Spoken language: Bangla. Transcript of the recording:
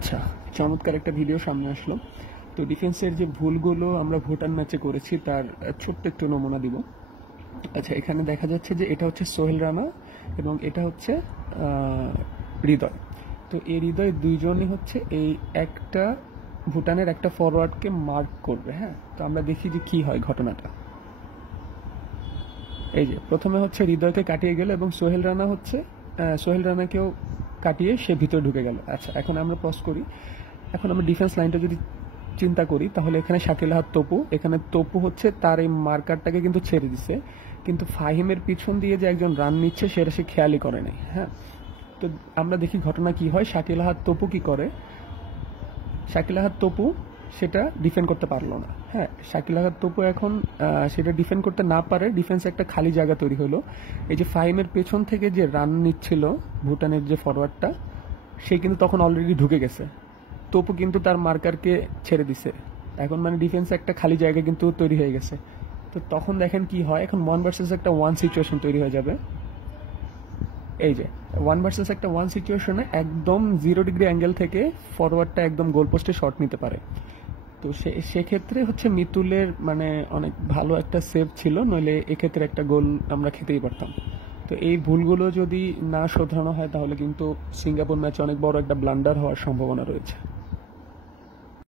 আচ্ছা, চমৎকার একটা ভিডিও সামনে আসলো। তো ডিফেন্সের যে ভুলগুলো আমরা ভুটান ম্যাচে করেছি তার ছোট্ট একটু নমুনা দিব। আচ্ছা, এখানে দেখা যাচ্ছে যে এটা হচ্ছে সোহেল রানা এবং এটা হচ্ছে হৃদয়। তো এই হৃদয় দুইজনই হচ্ছে এই একটা ভুটানের একটা ফরওয়ার্ডকে মার্ক করবে। হ্যাঁ, তো আমরা দেখি যে কি হয় ঘটনাটা। এই যে প্রথমে হচ্ছে হৃদয়কে কাটিয়ে গেল এবং সোহেল রানাকেও কাটিয়ে সে ভিতরে ঢুকে গেল। আচ্ছা, এখন আমরা পজ করি। এখন আমরা ডিফেন্স লাইনটা যদি চিন্তা করি তাহলে এখানে শাকিল আহাদ তপু, এখানে তপু হচ্ছে তার এই মার্কারটাকে কিন্তু ছেড়ে দিছে, কিন্তু ফাহিমের পিছন দিয়ে যে একজন রান নিচ্ছে সেটা সে খেয়ালই করে নাই। হ্যাঁ, তো আমরা দেখি ঘটনা কি হয়। শাকিল আহাদ তপু কি করে, শাকিল আহাদ তপু সেটা ডিফেন্ড করতে পারলো না। হ্যাঁ, শাকিল আহাদ তপু এখন সেটা ডিফেন্ড করতে না পারে, ডিফেন্সে একটা খালি জায়গা তৈরি হলো। এই যে ফাহিমের পেছন থেকে যে রান নিচ্ছিল ভুটানের যে ফরওয়ার্ডটা, সে কিন্তু তখন অলরেডি ঢুকে গেছে। তপু কিন্তু তার মার্কারকে ছেড়ে দিছে। এখন মানে ডিফেন্সে একটা খালি জায়গা কিন্তু তৈরি হয়ে গেছে। তো তখন দেখেন কি হয়, এখন 1 ভার্সেস একটা 1 সিচুয়েশন তৈরি হয়ে যাবে। এই যে 1 ভার্সেস একটা 1 সিচুয়েশনে একদম 0 ডিগ্রি অ্যাঙ্গেল থেকে ফরওয়ার্ডটা একদম গোল পোস্টে শট নিতে পারে। তো সেক্ষেত্রে হচ্ছে মিতুলের মানে অনেক ভালো একটা সেভ ছিল, নইলে এক্ষেত্রে একটা গোল আমরা খেতেই পারতাম। তো এই ভুলগুলো যদি না শোধরানো হয় তাহলে কিন্তু সিঙ্গাপুর ম্যাচে অনেক বড় একটা ব্লান্ডার হওয়ার সম্ভাবনা রয়েছে।